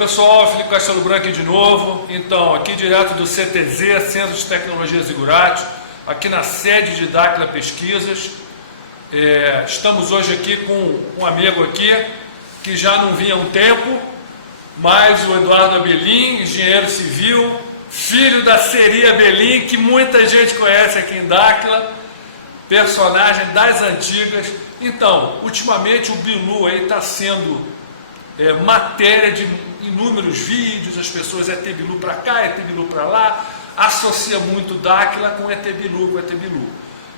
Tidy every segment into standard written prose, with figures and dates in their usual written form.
pessoal, Felipe Castelo Branco aqui de novo. Então, aqui direto do CTZ, Centro de Tecnologia Zigurate, aqui na sede de Dáquila Pesquisas. Estamos hoje aqui com um amigo aqui, que já não vinha há um tempo, mas o Eduardo Abelin, engenheiro civil, filho da Seri Abelin, que muita gente conhece aqui em Dáquila, personagem das antigas. Então, ultimamente o Bilu aí está sendo matéria de inúmeros vídeos, as pessoas ET Bilu para cá, ET Bilu para lá, associa muito Dáquila com ET Bilu,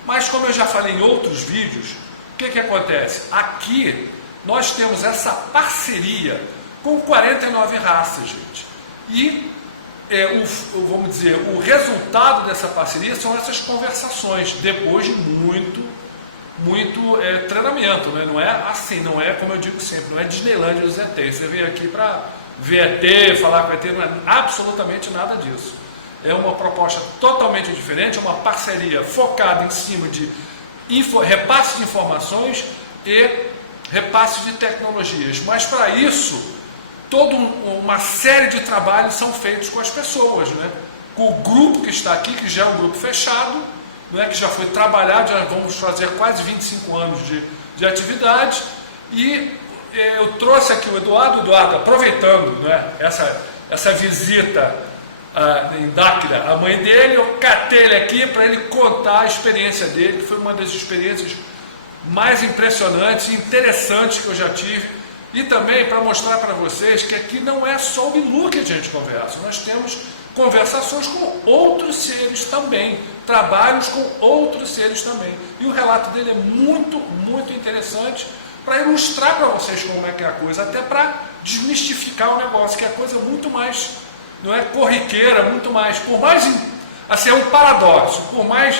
Mas como eu já falei em outros vídeos, o que acontece? Aqui nós temos essa parceria com 49 raças, gente. E vamos dizer, o resultado dessa parceria são essas conversações, depois de muito treinamento, né? Não é assim, não é como eu digo sempre, não é Disneylândia dos ET. Você vem aqui para ver ET, falar com ET, não é absolutamente nada disso. É uma proposta totalmente diferente, é uma parceria focada em cima de repasse de informações e repasse de tecnologias. Mas para isso, toda uma série de trabalhos são feitos com as pessoas, né? Com o grupo que está aqui, que já é um grupo fechado, que já foi trabalhado, já vamos fazer quase 25 anos de atividade. E eu trouxe aqui o Eduardo, aproveitando essa visita em Dáquila, a mãe dele, eu catei ele aqui para ele contar a experiência dele, que foi uma das experiências mais impressionantes e interessantes que eu já tive, e também para mostrar para vocês que aqui não é só o Bilu que a gente conversa, nós temos conversações com outros seres também, trabalhos com outros seres também, e o relato dele é muito interessante para ilustrar para vocês como é que é a coisa, até para desmistificar o negócio, que é coisa muito mais, não é corriqueira, muito mais, por mais, assim, é um paradoxo, por mais,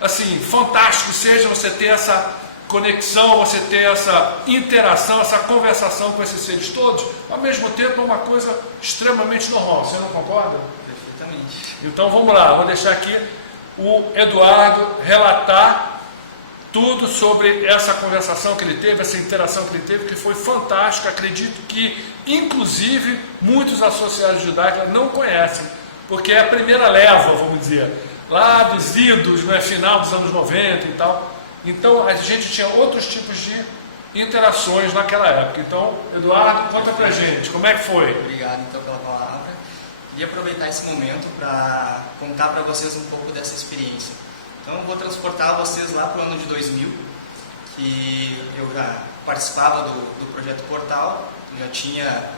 assim, fantástico seja você ter essa conexão, você ter essa interação, essa conversação com esses seres todos, ao mesmo tempo é uma coisa extremamente normal, você não concorda? Perfeitamente. Então vamos lá, vou deixar aqui o Eduardo relatar tudo sobre essa conversação que ele teve, essa interação que ele teve, que foi fantástica. Acredito que, inclusive, muitos associados de Dáquila não conhecem, porque é a primeira leva, vamos dizer, lá dos idos, final dos anos 90 e tal. Então, a gente tinha outros tipos de interações naquela época. Então, Eduardo, conta pra gente, como é que foi? Obrigado, então, pela palavra. Queria aproveitar esse momento para contar para vocês um pouco dessa experiência. Então, eu vou transportar vocês lá para o ano de 2000, que eu já participava do Projeto Portal, já tinha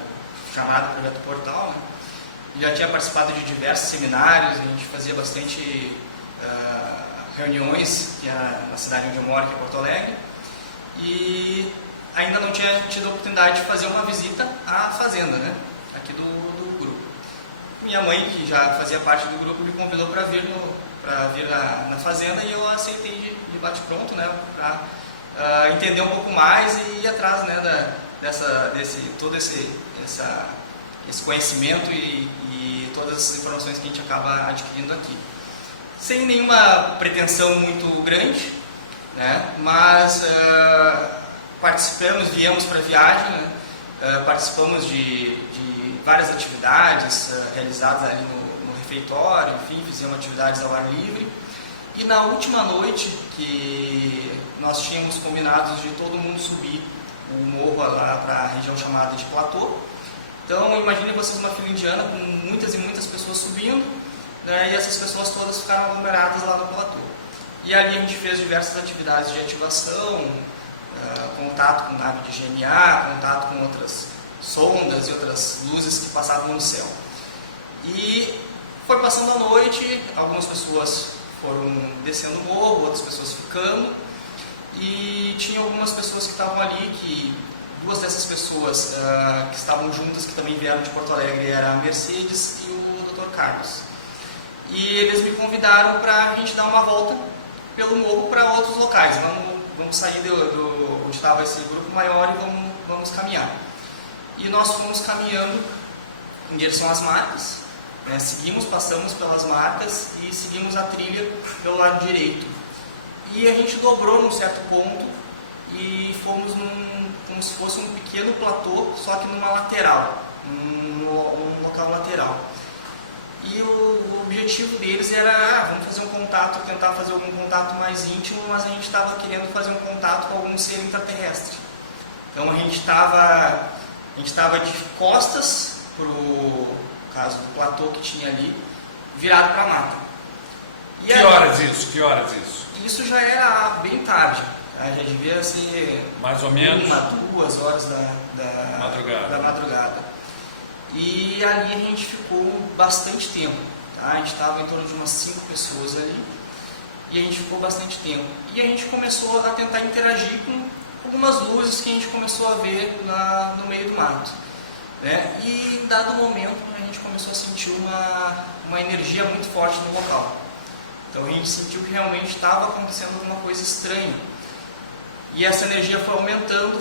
chamado Projeto Portal, né? Já tinha participado de diversos seminários, a gente fazia bastante reuniões na cidade onde eu moro, que é Porto Alegre, e ainda não tinha tido a oportunidade de fazer uma visita à fazenda, né? Aqui do grupo. Minha mãe, que já fazia parte do grupo, me convidou para vir na fazenda, e eu aceitei de bate-pronto, né? Para entender um pouco mais e ir atrás, né? Todo esse conhecimento e todas as informações que a gente acaba adquirindo aqui. Sem nenhuma pretensão muito grande, né? Mas viemos para a viagem, né? Participamos de várias atividades realizadas ali no refeitório, enfim, fizemos atividades ao ar livre. E na última noite, que nós tínhamos combinado de todo mundo subir o morro lá para a região chamada de Platô. Então, imagine vocês uma fila indiana com muitas e muitas pessoas subindo, né, e essas pessoas todas ficaram aglomeradas lá no platô. E ali a gente fez diversas atividades de ativação, contato com nave de GNA, contato com outras sondas e outras luzes que passavam no céu. E foi passando a noite, algumas pessoas foram descendo o morro, outras pessoas ficando, e tinha algumas pessoas que estavam ali, duas dessas pessoas que estavam juntas, que também vieram de Porto Alegre, era a Mercedes e o Dr. Carlos. E eles me convidaram para a gente dar uma volta pelo morro para outros locais. Vamos sair onde estava esse grupo maior e vamos caminhar. E nós fomos caminhando em direção às marcas, né? Passamos pelas marcas e seguimos a trilha pelo lado direito. E a gente dobrou num certo ponto e fomos como se fosse um pequeno platô, só que numa lateral. um local lateral. E o objetivo deles era, vamos fazer um contato, tentar fazer algum contato mais íntimo, mas a gente estava querendo fazer um contato com algum ser intraterrestre. Então a gente estava de costas para o caso do platô que tinha ali, virado para a mata. E Que horas isso? Isso já era bem tarde, tá? Já devia ser mais ou menos 1, 2 horas da madrugada. E ali a gente ficou bastante tempo, tá? A gente estava em torno de umas 5 pessoas ali e a gente ficou bastante tempo. E a gente começou a tentar interagir com algumas luzes que a gente começou a ver no meio do mato, né? E em dado momento a gente começou a sentir uma energia muito forte no local. Então a gente sentiu que realmente estava acontecendo alguma coisa estranha. E essa energia foi aumentando,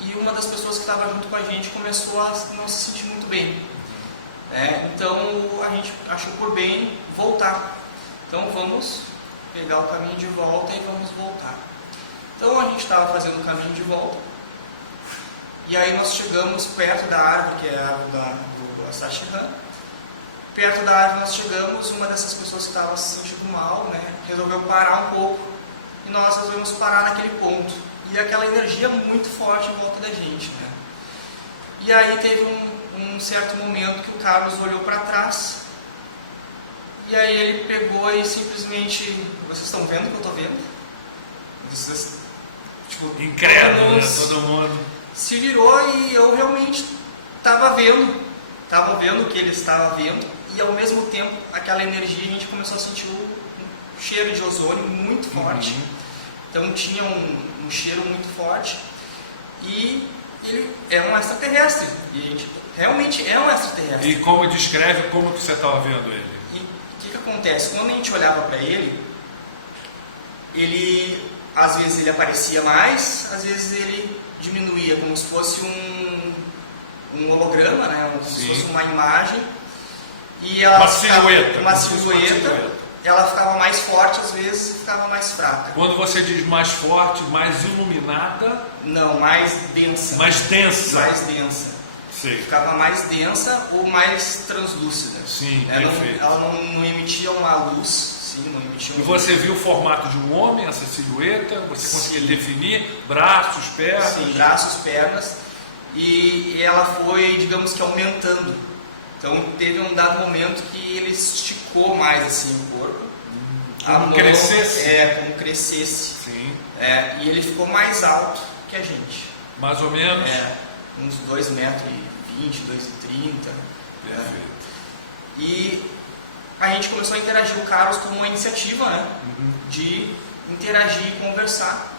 e uma das pessoas que estava junto com a gente começou a não se sentir muito bem. Então a gente achou por bem voltar. Então vamos pegar o caminho de volta e vamos voltar. Então a gente estava fazendo o caminho de volta, e aí nós chegamos perto da árvore, que é a árvore do Asashi-han. Perto da árvore nós chegamos, uma dessas pessoas que estava se sentindo mal, né, resolveu parar um pouco, e nós resolvemos parar naquele ponto. E aquela energia muito forte em volta da gente, né? E aí teve um certo momento que o Carlos olhou para trás, e aí ele pegou e simplesmente, vocês estão vendo o que eu estou vendo? Vocês, tipo, incrédulo, né? Todo mundo se virou, e eu realmente estava vendo o que ele estava vendo, e ao mesmo tempo aquela energia, a gente começou a sentir um cheiro de ozônio muito forte. Então tinha um cheiro muito forte, e ele é um extraterrestre, e a gente realmente é um extraterrestre. E como descreve, como que você estava vendo ele? E o que acontece? Quando a gente olhava para ele, às vezes ele aparecia mais, às vezes ele diminuía, como se fosse um holograma, né? Como se fosse uma imagem, e ela uma silhueta. Ela ficava mais forte às vezes e ficava mais fraca. Quando você diz mais forte, mais iluminada? Não, mais densa. Mais densa. Mais densa. Sim. Ficava mais densa ou mais translúcida. Sim, perfeito. Ela não emitia uma luz. Sim, não emitia E você viu o formato de um homem, essa silhueta? Você conseguia definir braços, pernas? Sim, braços, pernas. E ela foi, digamos que, aumentando. Então teve um dado momento que ele esticou mais assim o corpo. Como crescesse? Como crescesse. Sim. E ele ficou mais alto que a gente. Mais ou menos? Uns 2,20 metros, 2,30. Perfeito. E a gente começou a interagir. O Carlos tomou uma iniciativa, né, de interagir e conversar.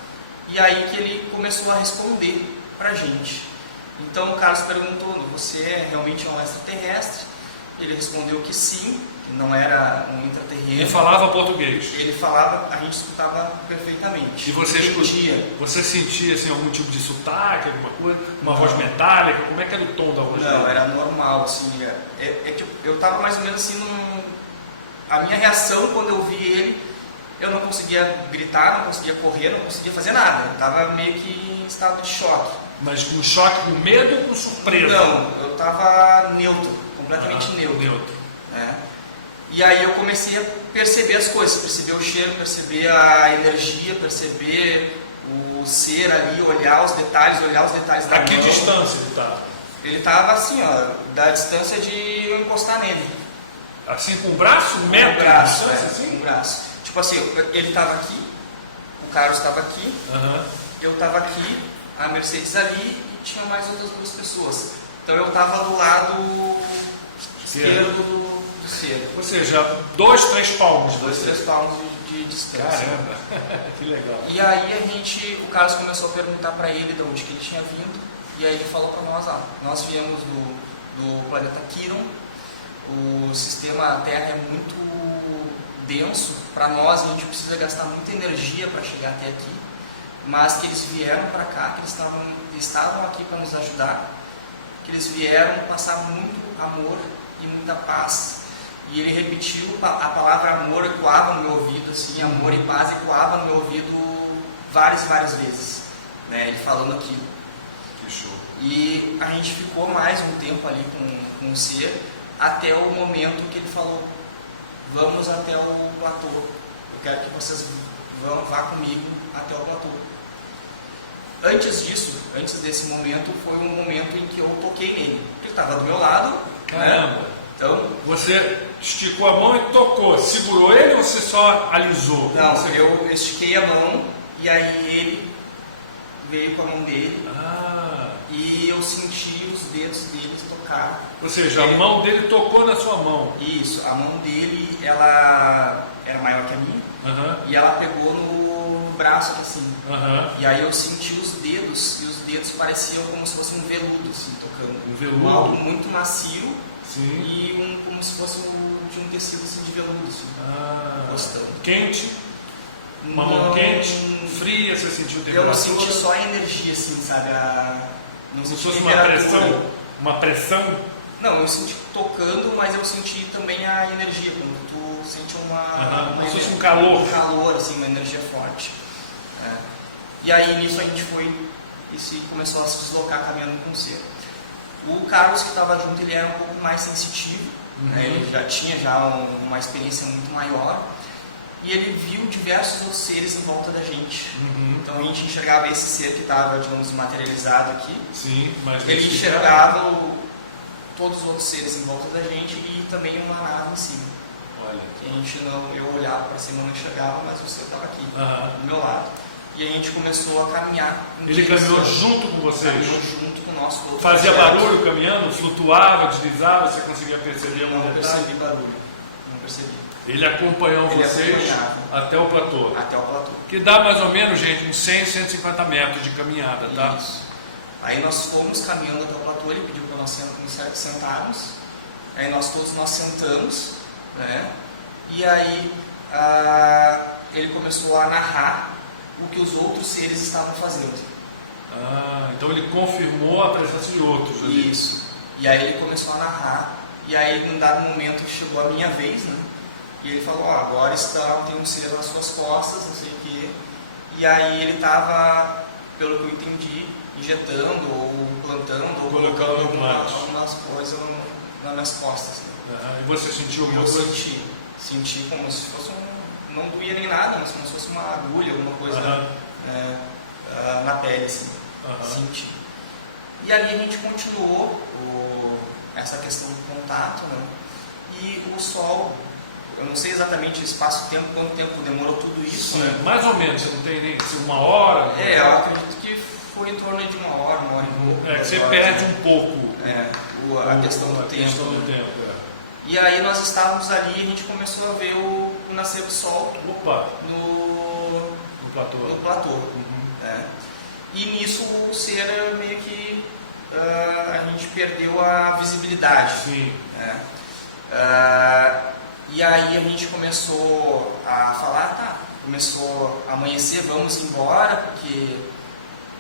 E aí que ele começou a responder pra gente. Então o Carlos perguntou: você realmente é um extraterrestre? Ele respondeu que sim, que não era um intraterreno. Ele falava português? Ele falava, a gente escutava perfeitamente. E você sentia assim, algum tipo de sotaque, alguma coisa? Uma voz metálica? Como é que era o tom da voz dele? Não, era normal, assim. Tipo, eu estava mais ou menos assim, a minha reação quando eu vi ele, eu não conseguia gritar, não conseguia correr, não conseguia fazer nada. Eu estava meio que em estado de choque. Mas com choque, com medo ou com surpresa? Não, eu estava neutro, completamente neutro. E aí eu comecei a perceber as coisas, perceber o cheiro, perceber a energia, perceber o ser ali, olhar os detalhes da mão. A que distância ele estava? Ele estava assim, ó, da distância de eu encostar nele. Assim, com o braço? Um metro? Com o braço, assim? com o braço. Tipo assim, ele estava aqui, o Carlos estava aqui, eu estava aqui, a Mercedes ali, e tinha mais outras 2 pessoas. Então eu estava do lado esquerdo do ser. Ou seja, 2, 3 palmos. 2, 3 palmos de distância. Caramba, que legal. E aí o Carlos começou a perguntar para ele de onde que ele tinha vindo, e aí ele falou para nós: nós viemos do planeta Quiron, o sistema Terra é muito denso, para nós a gente precisa gastar muita energia para chegar até aqui, mas que eles vieram para cá, que eles estavam aqui para nos ajudar, que eles vieram passar muito amor e muita paz. E ele repetiu a palavra amor, ecoava no meu ouvido, assim, amor e paz ecoava no meu ouvido várias e várias vezes, né, ele falando aquilo. Que show. E a gente ficou mais um tempo ali com o ser, até o momento que ele falou, vamos até o platô. Eu quero que vocês vá comigo até o platô. Antes disso, antes desse momento, foi um momento em que eu toquei nele. Ele estava do meu lado. Caramba! Né? Então, você esticou a mão e tocou. Segurou ele ou você só alisou? Não, eu estiquei a mão e aí ele veio com a mão dele. E eu senti os dedos dele tocar. Ou seja, a mão dele tocou na sua mão. Isso, a mão dele, ela era maior que a minha. E ela pegou no braço aqui assim. E aí eu senti os dedos, e os dedos pareciam como se fosse um veludo, assim, tocando. Um veludo? Algo muito macio. Sim. E como se fosse de um tecido assim, de veludo, assim, gostando. Quente? Uma mão quente? Fria? Você sentiu temperatura? Eu não senti só a energia, assim, sabe? Não como se senti fosse uma pressão? Uma pressão? Não, eu senti tocando, mas eu senti também a energia, quando tu sente como se fosse um calor. Um calor, assim, uma energia forte. E aí nisso a gente foi e começou a se deslocar caminhando com o ser. O Carlos que estava junto, ele era um pouco mais sensitivo, né? Ele já tinha uma experiência muito maior e ele viu diversos outros seres em volta da gente. Então a gente enxergava esse ser que estava, digamos, materializado aqui. Sim, mas ele enxergava todos os outros seres em volta da gente e também uma nave em cima. Olha. Que a gente eu olhava para cima, não enxergava, mas o ser estava aqui, do meu lado. E a gente começou a caminhar. Ele caminhou junto com vocês? Caminhou junto com o nosso outro. Fazia barulho caminhando? Flutuava, deslizava? Você conseguia perceber? Não percebi barulho. Não percebi. Ele acompanhou vocês até o platô? Até o platô. Que dá mais ou menos, gente, uns 100, 150 metros de caminhada, tá? Isso. Aí nós fomos caminhando até o platô, ele pediu para nós sentarmos. Aí todos nós sentamos, né? E aí ele começou a narrar o que os outros seres estavam fazendo. Então ele confirmou a presença de outros ali. Isso. E aí ele começou a narrar, e aí num dado momento chegou a minha vez, né? E ele falou, agora tem um ser nas suas costas, não sei o quê. E aí ele estava, pelo que eu entendi, injetando ou plantando ou colocando algumas coisas nas minhas costas. Né? E você sentiu alguma coisa? Senti como se fosse não doía nem nada, mas como se fosse uma agulha, alguma coisa na pele, assim. Senti. E ali a gente continuou essa questão do contato, né? E o sol, eu não sei exatamente o espaço-tempo, quanto tempo demorou tudo isso, né? Mais ou menos, você não tem nem uma hora? Eu acredito que foi em torno de uma hora e pouco. Que você perde um pouco a questão do tempo. E aí nós estávamos ali e a gente começou a ver o nascer do sol no platô. E nisso o ser meio que a gente perdeu a visibilidade. Sim. E aí a gente começou a falar, começou a amanhecer, vamos embora, porque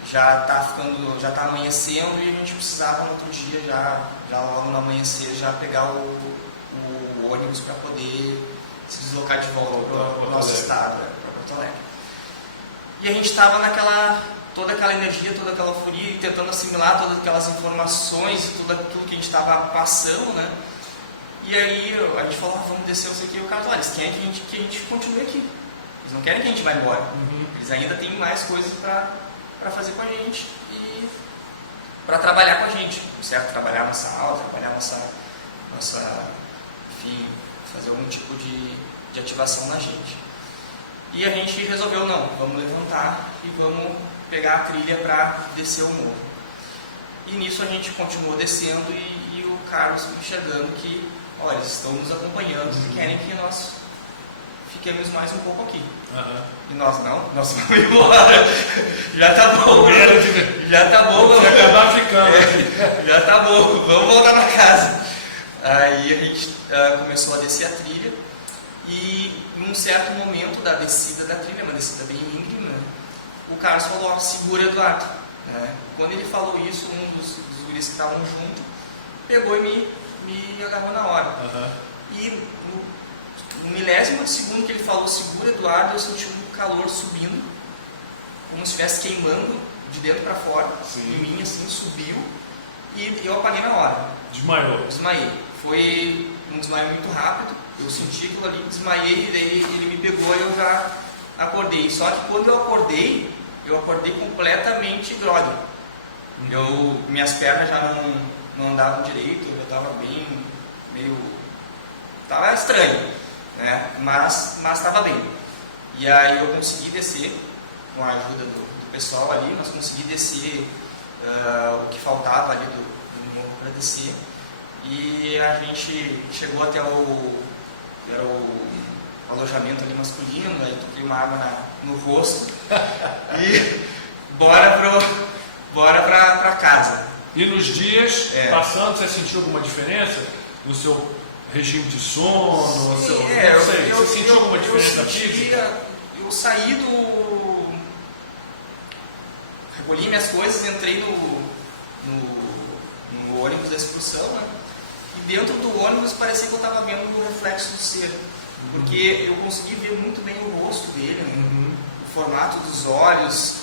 já está amanhecendo e a gente precisava no outro dia, já logo no amanhecer, já pegar o ônibus para poder se deslocar de volta para o nosso estado, para Porto Alegre. E a gente estava toda aquela energia, toda aquela euforia, tentando assimilar todas aquelas informações e tudo aquilo que a gente estava passando, né? E aí a gente falou, vamos descer, não sei o que, e o cara falou, eles querem que a gente continue aqui. Eles não querem que a gente vá embora. Eles ainda têm mais coisas para fazer com a gente e para trabalhar com a gente, certo? Trabalhar nossa aula, trabalhar nossa enfim, fazer algum tipo de ativação na gente. E a gente resolveu, vamos levantar e vamos pegar a trilha para descer o morro. E nisso a gente continuou descendo e o Carlos enxergando que, olha, eles estão nos acompanhando e querem que nós fiquemos mais um pouco aqui. E nós vamos embora. Já tá bom. Vamos acabar ficando. Já tá bom, vamos voltar para casa. Aí a gente começou a descer a trilha e em um certo momento da descida da trilha, uma descida bem íngreme, né, o Carlos falou, segura, Eduardo. Quando ele falou isso, um dos guris que estavam junto pegou e me agarrou na hora. E no milésimo de segundo que ele falou, segura, Eduardo, eu senti um calor subindo, como se estivesse queimando de dentro para fora, em mim, assim, subiu e eu apaguei na hora. Desmaiou. Desmaiei. Foi um desmaio muito rápido, eu senti aquilo ali, desmaiei e daí ele me pegou e eu já acordei. Só que quando eu acordei completamente grogue. Minhas pernas já não andavam direito, eu já estava estava estranho, né? Mas estava bem. E aí eu consegui descer, com a ajuda do pessoal ali, nós consegui descer o que faltava ali do morro para descer. E a gente chegou até o alojamento ali masculino, aí toquei uma água no rosto e bora pra casa. E nos dias passando, você sentiu alguma diferença no seu regime de sono? Sim, você sentiu alguma diferença física? Eu saí recolhi minhas coisas, entrei no ônibus da excursão, né? E dentro do ônibus parecia que eu estava vendo o reflexo do ser, porque eu consegui ver muito bem o rosto dele, né? O formato dos olhos,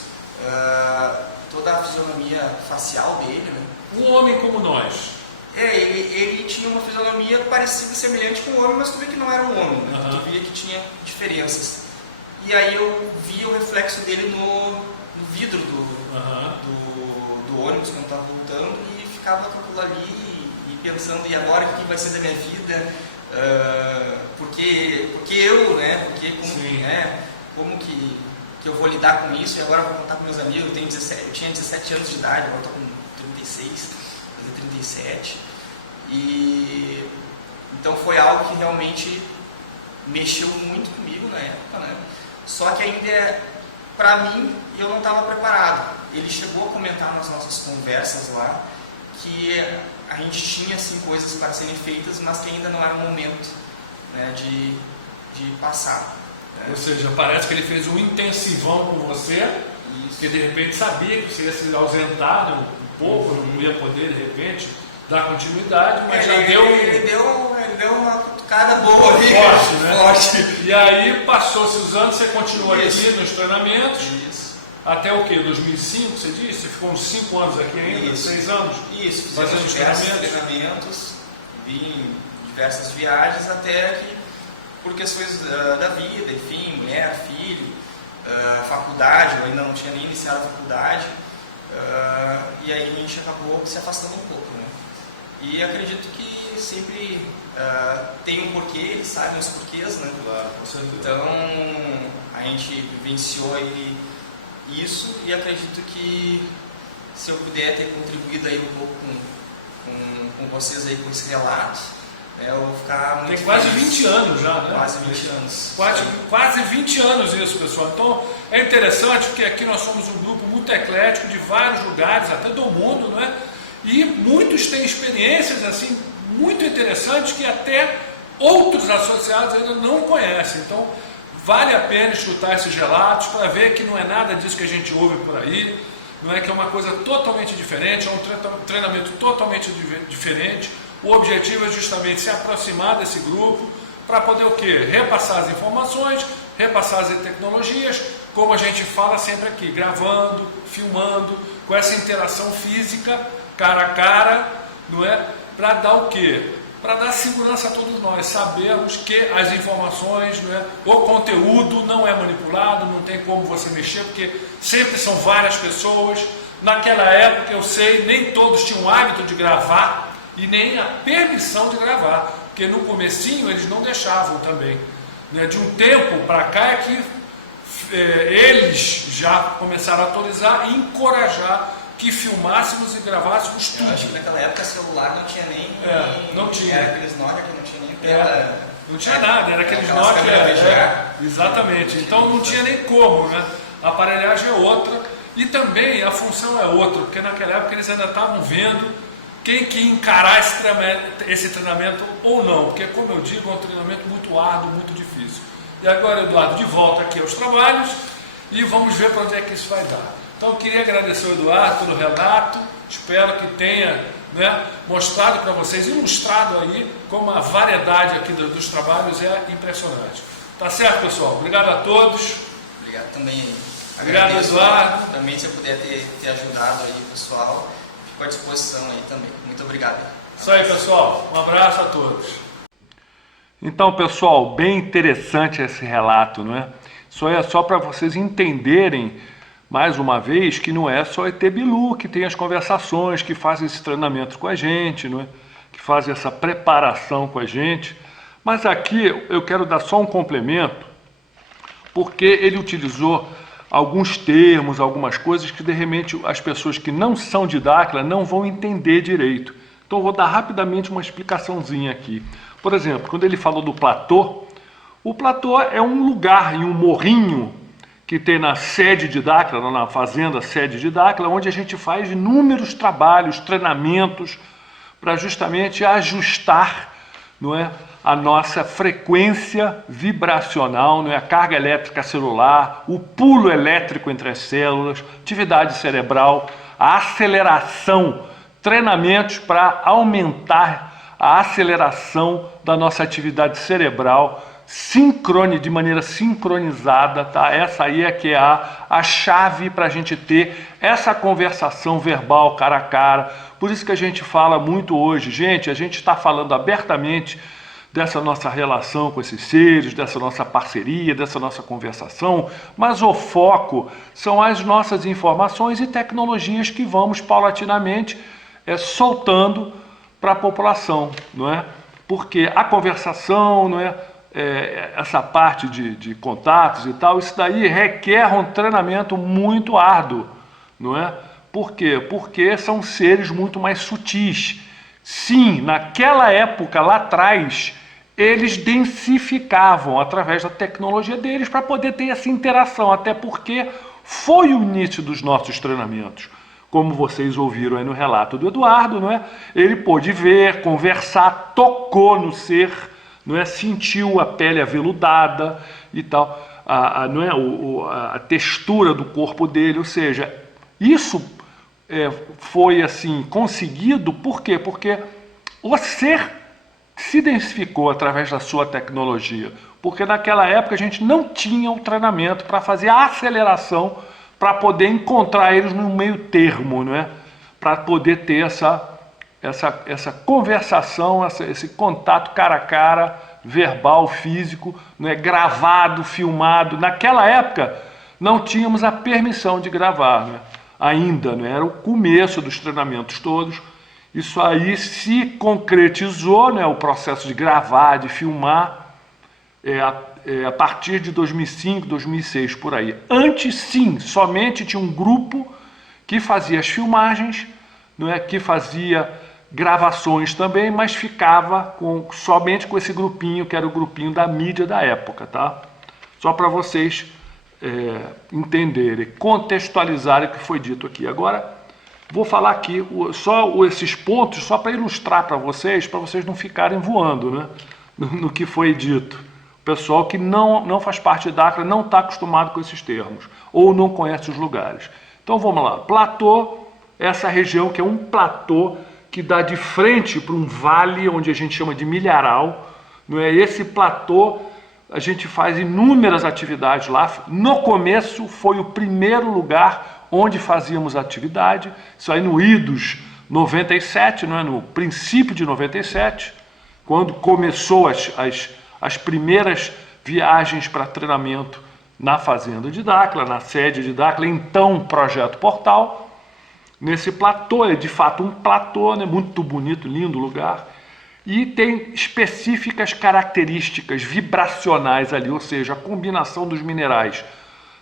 toda a fisionomia facial dele, né? Um homem como nós. Ele tinha uma fisionomia parecida, semelhante com o homem, mas tu via que não era um homem, né? Tu via que tinha diferenças. E aí eu via o reflexo dele no vidro do ônibus quando estava voltando e ficava com aquilo ali e pensando, e agora o que vai ser da minha vida? Porque eu, né? Como que eu vou lidar com isso? E agora eu vou contar com meus amigos. Eu tinha 17 anos de idade, agora estou com 36, fazer 37. E então foi algo que realmente mexeu muito comigo na época, né? Só que ainda para mim, eu não estava preparado. Ele chegou a comentar nas nossas conversas lá que a gente tinha assim coisas para serem feitas, mas que ainda não era o momento, né, de passar. Né? Ou seja, parece que ele fez um intensivão com você, que de repente sabia que você ia se ausentar um pouco, não ia poder de repente dar continuidade, mas ele deu uma cutucada boa ali, forte, né? Forte. E aí passou-se os anos, você continuou Isso. aqui nos treinamentos. Isso. Até o quê? 2005, você disse? Você ficou uns 5 anos aqui ainda? Isso. 6 anos? Isso, fizemos diversos treinamentos, vim em diversas viagens, até que, por questões da vida, enfim, mulher, filho, faculdade, eu ainda não tinha nem iniciado a faculdade, e aí a gente acabou se afastando um pouco, né? E acredito que sempre tem um porquê, eles sabem os porquês, né? Claro, com certeza. Então, a gente vivenciou aí isso, e acredito que se eu puder ter contribuído aí um pouco com vocês aí com esse relato, eu vou ficar muito Tem quase feliz. 20 anos já, né? Quase 20 anos. Quase 20 anos isso, pessoal. Então, é interessante porque aqui nós somos um grupo muito eclético de vários lugares, até do mundo, né? E muitos têm experiências assim muito interessantes que até outros associados ainda não conhecem. Então, vale a pena escutar esses relatos para ver que não é nada disso que a gente ouve por aí, não é que é uma coisa totalmente diferente, é um treinamento totalmente diferente. O objetivo é justamente se aproximar desse grupo para poder o quê? Repassar as informações, repassar as tecnologias, como a gente fala sempre aqui, gravando, filmando, com essa interação física, cara a cara, não é? Para dar o quê? Para dar segurança a todos nós, sabermos que as informações, né, o conteúdo não é manipulado, não tem como você mexer, porque sempre são várias pessoas. Naquela época, eu sei, nem todos tinham o hábito de gravar e nem a permissão de gravar, porque no comecinho eles não deixavam também. Né? De um tempo para cá é que eles já começaram a autorizar e encorajar que filmássemos e gravássemos tudo. Eu acho que naquela época celular não tinha nem... não tinha. Era aqueles Nokia que não tinha nem tela. Não tinha nada, era aqueles Nokia. Exatamente. Então não tinha nem como, né? A aparelhagem é outra e também a função é outra, porque naquela época eles ainda estavam vendo quem que ia encarar esse treinamento ou não, porque como eu digo, é um treinamento muito árduo, muito difícil. E agora, Eduardo, de volta aqui aos trabalhos e vamos ver para onde é que isso vai dar. Então eu queria agradecer ao Eduardo pelo relato, espero que tenha, né, mostrado para vocês, ilustrado aí como a variedade aqui dos trabalhos é impressionante. Tá certo, pessoal? Obrigado a todos. Obrigado também. Obrigado, Agradeço. Eduardo. Também, se eu puder ter ajudado aí o pessoal, fico à disposição aí também. Muito obrigado. Isso aí, pessoal. Um abraço a todos. Então, pessoal, bem interessante esse relato, não é? Isso é só para vocês entenderem, mais uma vez, que não é só ET Bilu que tem as conversações, que faz esse treinamento com a gente, não é? Que faz essa preparação com a gente. Mas aqui eu quero dar só um complemento, porque ele utilizou alguns termos, algumas coisas que de repente as pessoas que não são de Dáquila não vão entender direito. Então eu vou dar rapidamente uma explicaçãozinha aqui. Por exemplo, quando ele falou do platô, o platô é um lugar em um morrinho que tem na sede de Dáquila, na fazenda sede de Dáquila, onde a gente faz inúmeros trabalhos, treinamentos, para justamente ajustar, não é, a nossa frequência vibracional, não é, a carga elétrica celular, o pulo elétrico entre as células, atividade cerebral, a aceleração, treinamentos para aumentar a aceleração da nossa atividade cerebral, de maneira sincronizada, tá? Essa aí é que é a chave para a gente ter essa conversação verbal cara a cara. Por isso que a gente fala muito hoje, gente, a gente está falando abertamente dessa nossa relação com esses seres, dessa nossa parceria, dessa nossa conversação, mas o foco são as nossas informações e tecnologias que vamos paulatinamente soltando para a população, não é? Porque a conversação, não é? Essa parte de contatos e tal, isso daí requer um treinamento muito árduo, não é? Por quê? Porque são seres muito mais sutis. Sim, naquela época, lá atrás, eles densificavam através da tecnologia deles para poder ter essa interação, até porque foi o início dos nossos treinamentos. Como vocês ouviram aí no relato do Eduardo, não é? Ele pôde ver, conversar, tocou no ser, não é? Sentiu a pele aveludada e tal, não é? A textura do corpo dele, ou seja, isso foi assim conseguido, por quê? Porque o ser se densificou através da sua tecnologia, porque naquela época a gente não tinha o treinamento para fazer a aceleração, para poder encontrar eles no meio termo, não é? Para poder ter essa conversação, esse contato cara a cara, verbal, físico, não é? Gravado, filmado. Naquela época não tínhamos a permissão de gravar, não é? Ainda, não é? Era o começo dos treinamentos todos. Isso aí se concretizou, né? O processo de gravar, de filmar, a partir de 2005, 2006, por aí. Antes, sim, somente tinha um grupo que fazia as filmagens, não é? Que fazia gravações também, mas ficava somente com esse grupinho, que era o grupinho da mídia da época, tá? Só para vocês entenderem, contextualizarem o que foi dito aqui. Agora, vou falar aqui só esses pontos, só para ilustrar para vocês não ficarem voando, né? No que foi dito. O pessoal que não faz parte da Dáquila não está acostumado com esses termos, ou não conhece os lugares. Então vamos lá. Platô, essa região que é um platô que dá de frente para um vale, onde a gente chama de milharal, não é? Esse platô, a gente faz inúmeras atividades lá. No começo foi o primeiro lugar onde fazíamos atividade, isso aí no idos 97, não é? No princípio de 97, quando começou as primeiras viagens para treinamento na fazenda de Dáquila, na sede de Dáquila, então Projeto Portal. Nesse platô, é de fato um platô, né? Muito bonito, lindo lugar, e tem específicas características vibracionais ali, ou seja, a combinação dos minerais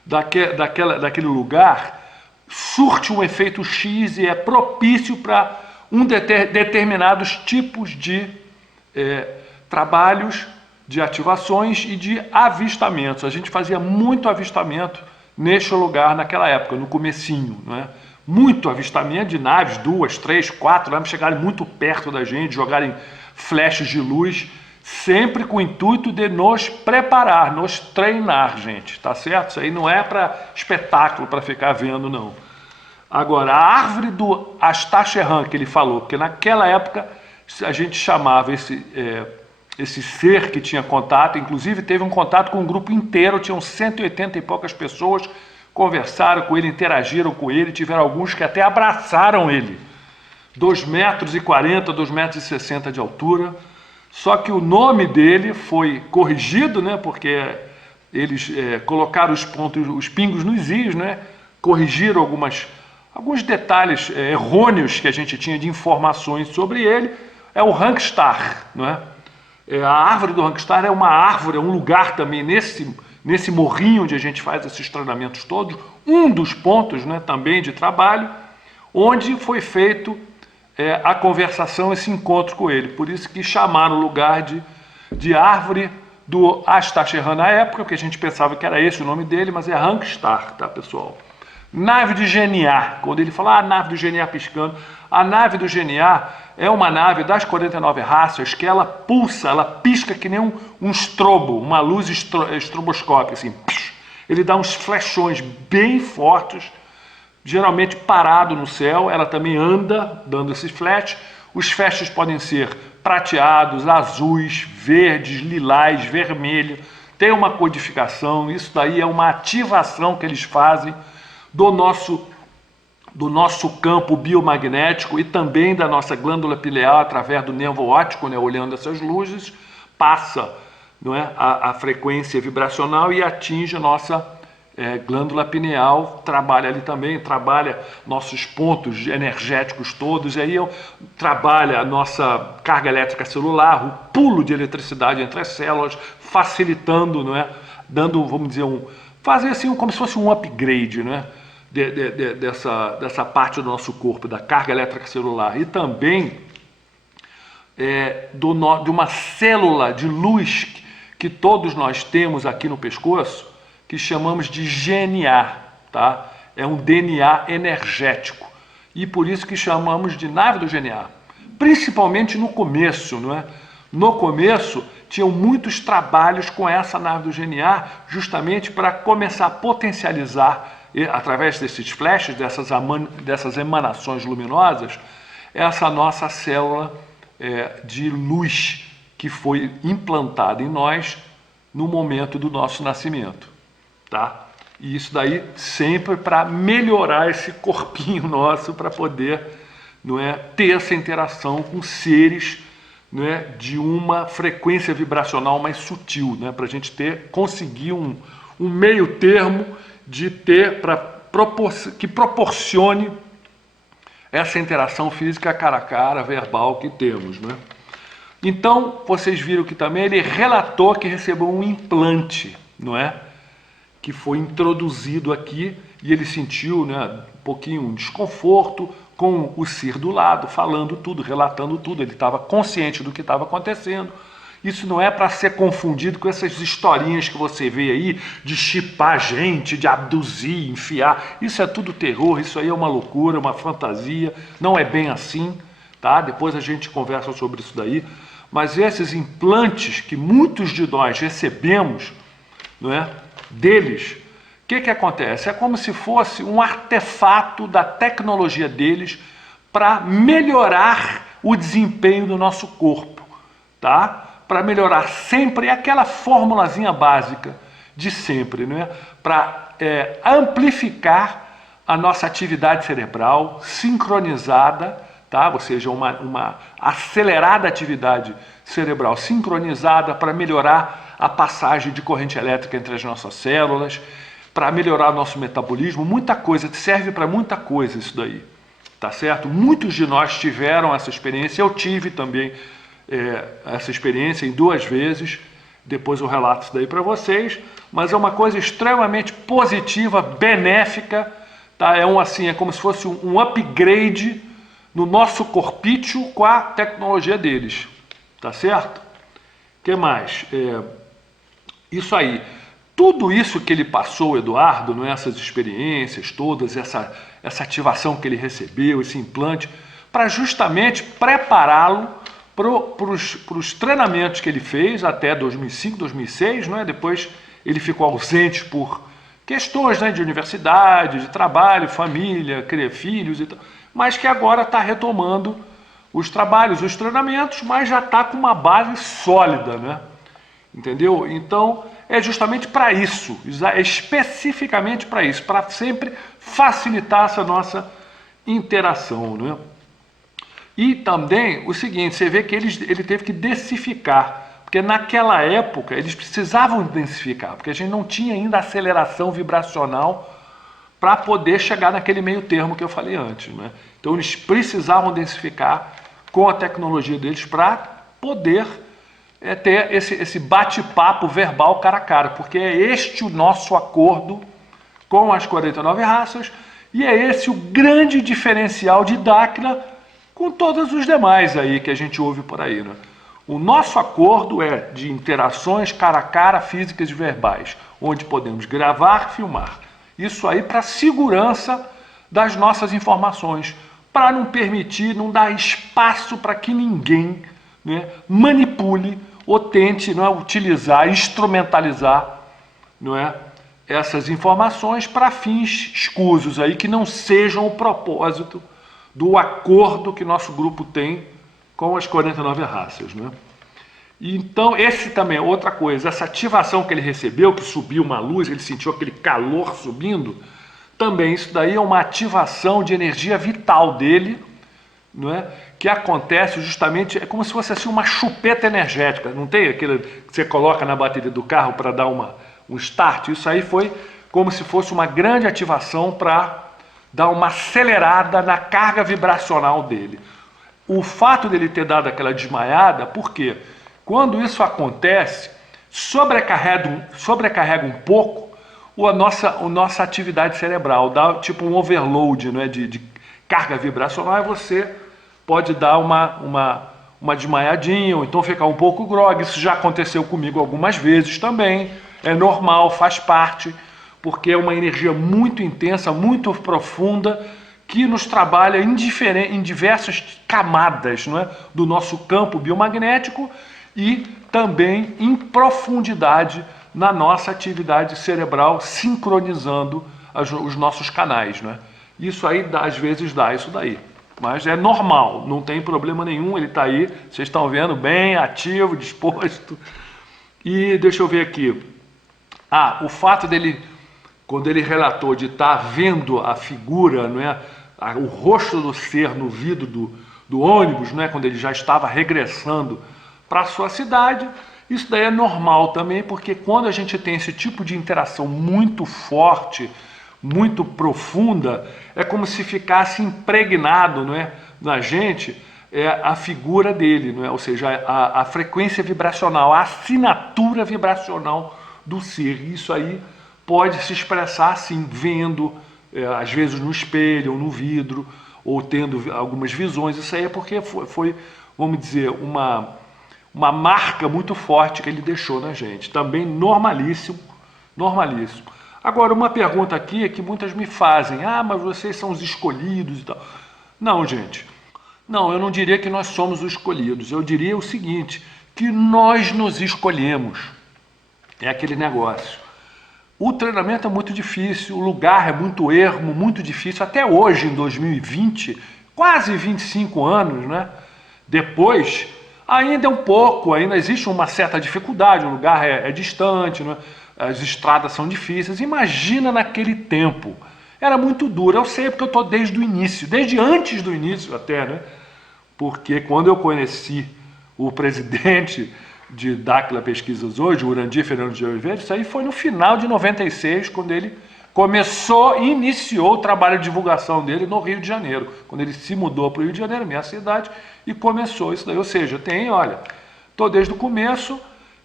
daquele lugar surte um efeito X e é propício para determinados tipos de trabalhos, de ativações e de avistamentos. A gente fazia muito avistamento neste lugar naquela época, no comecinho, não é? Muito avistamento de naves, 2, 3, 4 naves chegarem muito perto da gente, jogarem flashes de luz, sempre com o intuito de nos preparar, nos treinar, gente, tá certo? Isso aí não é para espetáculo, para ficar vendo, não. Agora, a árvore do Astaxerran que ele falou, porque naquela época a gente chamava esse ser que tinha contato, inclusive teve um contato com um grupo inteiro, tinham 180 e poucas pessoas conversaram com ele, interagiram com ele, tiveram alguns que até abraçaram ele. 2,40 m, 2,60 m de altura. Só que o nome dele foi corrigido, né? Porque eles colocaram os pingos nos is, né? Corrigiram alguns detalhes errôneos que a gente tinha de informações sobre ele. É o Rankstar, não é? A árvore do Rankstar é uma árvore, é um lugar também nesse morrinho onde a gente faz esses treinamentos todos, um dos pontos, né, também de trabalho, onde foi feito a conversação, esse encontro com ele. Por isso que chamaram o lugar de árvore do Astacherran na época, porque a gente pensava que era esse o nome dele, mas é Rankstar, tá, pessoal? Nave de GNA, quando ele fala nave do GNA piscando, a nave do GNA é uma nave das 49 raças que ela pulsa, ela pisca que nem um estrobo, uma luz estroboscópica, assim. Ele dá uns flechões bem fortes, geralmente parado no céu, ela também anda dando esses flashes. Os flashes podem ser prateados, azuis, verdes, lilás, vermelho, tem uma codificação, isso daí é uma ativação que eles fazem do nosso campo biomagnético e também da nossa glândula pineal através do nervo óptico, né, olhando essas luzes, passa, não é, a frequência vibracional e atinge a nossa glândula pineal, trabalha ali também, trabalha nossos pontos energéticos todos, e aí trabalha a nossa carga elétrica celular, o pulo de eletricidade entre as células, facilitando, não é, dando, vamos dizer, fazer assim como se fosse um upgrade, né? Dessa parte do nosso corpo, da carga elétrica celular, e também de uma célula de luz que todos nós temos aqui no pescoço, que chamamos de GNA, tá? É um DNA energético, e por isso que chamamos de nave do GNA, principalmente no começo, não é? No começo, tinham muitos trabalhos com essa nave do GNA, justamente para começar a potencializar, através desses flashes, dessas emanações luminosas, essa nossa célula de luz que foi implantada em nós no momento do nosso nascimento, tá? E isso daí sempre para melhorar esse corpinho nosso, para poder, não é, ter essa interação com seres, não é, de uma frequência vibracional mais sutil, né, para a gente conseguir um meio termo de ter, que proporcione essa interação física cara a cara, verbal que temos, né? Então, vocês viram que também ele relatou que recebeu um implante, não é? Que foi introduzido aqui e ele sentiu, né, um pouquinho um desconforto com o Sir do lado, falando tudo, relatando tudo. Ele estava consciente do que estava acontecendo. Isso não é para ser confundido com essas historinhas que você vê aí de chipar gente, de abduzir, enfiar. Isso é tudo terror, isso aí é uma loucura, uma fantasia. Não é bem assim, tá? Depois a gente conversa sobre isso daí. Mas esses implantes que muitos de nós recebemos, não é, deles, o que acontece? É como se fosse um artefato da tecnologia deles para melhorar o desempenho do nosso corpo, tá? Para melhorar sempre aquela formulazinha básica de sempre, não é? Para amplificar a nossa atividade cerebral sincronizada, tá? Ou seja, uma acelerada atividade cerebral sincronizada para melhorar a passagem de corrente elétrica entre as nossas células, para melhorar nosso metabolismo, muita coisa, serve para muita coisa isso daí, tá certo? Muitos de nós tiveram essa experiência, eu tive também essa experiência em 2 vezes, depois eu relato isso daí para vocês, mas é uma coisa extremamente positiva, benéfica, tá? É como se fosse um upgrade no nosso corpício com a tecnologia deles, tá certo? O que mais? Isso aí, tudo isso que ele passou, Eduardo, não é? Essas experiências todas, essa ativação que ele recebeu, esse implante, para justamente prepará-lo para os treinamentos que ele fez até 2005, 2006, não é? Depois ele ficou ausente por questões, né, de universidade, de trabalho, família, criar filhos e tal, mas que agora está retomando os trabalhos, os treinamentos, mas já está com uma base sólida, né? Entendeu? Então, é justamente para isso, especificamente para isso, para sempre facilitar essa nossa interação, né? E também o seguinte, você vê que ele teve que densificar, porque naquela época eles precisavam densificar, porque a gente não tinha ainda aceleração vibracional para poder chegar naquele meio termo que eu falei antes, né? Então eles precisavam densificar com a tecnologia deles para poder ter esse bate-papo verbal cara a cara, porque é este o nosso acordo com as 49 raças e é esse o grande diferencial de Dáquila com todos os demais aí que a gente ouve por aí, né? O nosso acordo é de interações cara a cara, físicas e verbais, onde podemos gravar, filmar. Isso aí para segurança das nossas informações, para não permitir, não dar espaço para que ninguém, né, manipule ou tente, não é, utilizar, instrumentalizar, não é, essas informações para fins escusos aí que não sejam o propósito do acordo que nosso grupo tem com as 49 raças, né? Então, esse também é outra coisa, essa ativação que ele recebeu, que subiu uma luz, ele sentiu aquele calor subindo, também isso daí é uma ativação de energia vital dele, não é? Que acontece justamente, é como se fosse assim uma chupeta energética, não tem aquele que você coloca na bateria do carro para dar um start? Isso aí foi como se fosse uma grande ativação para dar uma acelerada na carga vibracional dele. O fato dele ter dado aquela desmaiada, por quê? Quando isso acontece, sobrecarrega um pouco a nossa atividade cerebral, dá tipo um overload, não é, de carga vibracional, e você pode dar uma desmaiadinha, ou então ficar um pouco grogue. Isso já aconteceu comigo algumas vezes também, é normal, faz parte, porque é uma energia muito intensa, muito profunda, que nos trabalha em diversas camadas, não é, do nosso campo biomagnético, e também em profundidade na nossa atividade cerebral, sincronizando os nossos canais, né? Isso aí, às vezes, dá isso daí. Mas é normal, não tem problema nenhum, ele está aí, vocês estão vendo, bem ativo, disposto. E deixa eu ver aqui. O fato dele, quando ele relatou de estar vendo a figura, não é, o rosto do ser no vidro do ônibus, não é, quando ele já estava regressando para a sua cidade, isso daí é normal também, porque quando a gente tem esse tipo de interação muito forte, muito profunda, é como se ficasse impregnado, não é, na gente, a figura dele, não é? Ou seja, a frequência vibracional, a assinatura vibracional do ser. Isso aí pode se expressar assim, vendo, às vezes no espelho ou no vidro, ou tendo algumas visões. Isso aí é porque foi vamos dizer, uma marca muito forte que ele deixou na gente. Também normalíssimo, normalíssimo. Agora, uma pergunta aqui é que muitas me fazem: mas vocês são os escolhidos e tal. Não, gente. Não, eu não diria que nós somos os escolhidos. Eu diria o seguinte, que nós nos escolhemos. É aquele negócio. O treinamento é muito difícil, o lugar é muito ermo, muito difícil. Até hoje, em 2020, quase 25 anos, né? Depois, ainda é um pouco, ainda existe uma certa dificuldade, o lugar é distante, né? As estradas são difíceis. Imagina naquele tempo. Era muito duro. Eu sei porque eu estou desde o início, desde antes do início até, né? Porque quando eu conheci o presidente de Dáquila Pesquisas hoje, o Urandir Fernando de Oliveira, isso aí foi no final de 96, quando ele iniciou o trabalho de divulgação dele no Rio de Janeiro, quando ele se mudou para o Rio de Janeiro, minha cidade, e começou isso daí. Ou seja, estou desde o começo,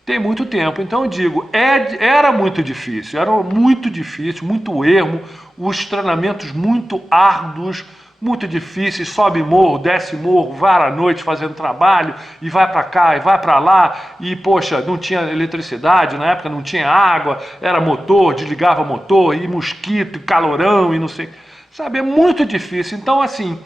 tem muito tempo. Então eu digo, era muito difícil, muito ermo, os treinamentos muito árduos, muito difíceis, sobe morro, desce morro, vara à noite fazendo trabalho, e vai para cá, e vai para lá, e poxa, não tinha eletricidade, na época não tinha água, era motor, desligava motor, e mosquito, e calorão, e não sei, sabe, é muito difícil. Então assim,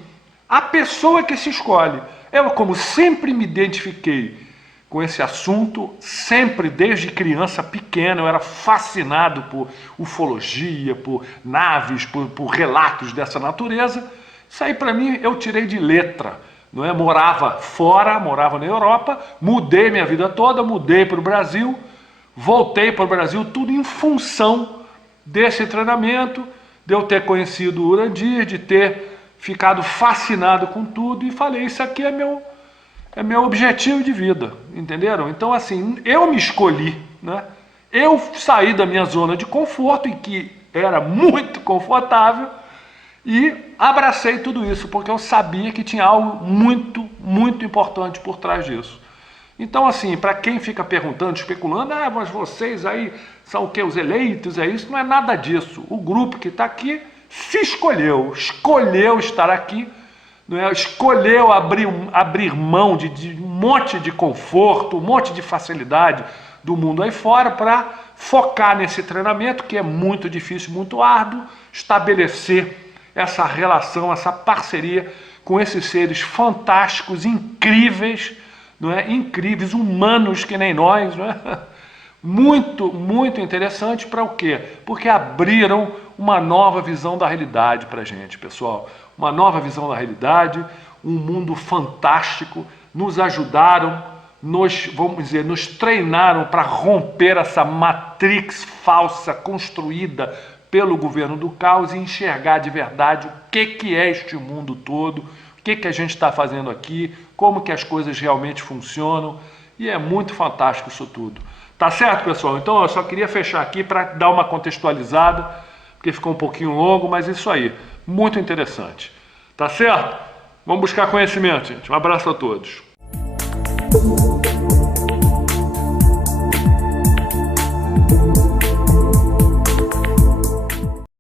a pessoa que se escolhe, eu como sempre me identifiquei com esse assunto, sempre desde criança pequena, eu era fascinado por ufologia, por naves, por relatos dessa natureza. Isso aí para mim eu tirei de letra, não é? Morava fora, morava na Europa, mudei minha vida toda, mudei para o Brasil, voltei para o Brasil, tudo em função desse treinamento, de eu ter conhecido o Urandir, de ter ficado fascinado com tudo e falei, isso aqui é meu objetivo de vida, entenderam? Então, assim, eu me escolhi, né? Eu saí da minha zona de conforto, em que era muito confortável, e abracei tudo isso, porque eu sabia que tinha algo muito, muito importante por trás disso. Então, assim, para quem fica perguntando, especulando, mas vocês aí são o que? Os eleitos, é isso? Não é nada disso. O grupo que está aqui se escolheu estar aqui, não é? Escolheu abrir mão de um monte de conforto, um monte de facilidade do mundo aí fora para focar nesse treinamento que é muito difícil, muito árduo, estabelecer essa relação, essa parceria com esses seres fantásticos, incríveis, não é? Incríveis, humanos que nem nós, não é? Muito, muito interessante para o quê? Porque abriram uma nova visão da realidade para a gente, pessoal. Uma nova visão da realidade, um mundo fantástico, nos ajudaram, nos treinaram para romper essa matrix falsa construída pelo governo do caos e enxergar de verdade o que é este mundo todo, o que a gente está fazendo aqui, como que as coisas realmente funcionam, e é muito fantástico isso tudo. Tá certo, pessoal? Então eu só queria fechar aqui para dar uma contextualizada, porque ficou um pouquinho longo, mas isso aí, muito interessante. Tá certo? Vamos buscar conhecimento, gente. Um abraço a todos.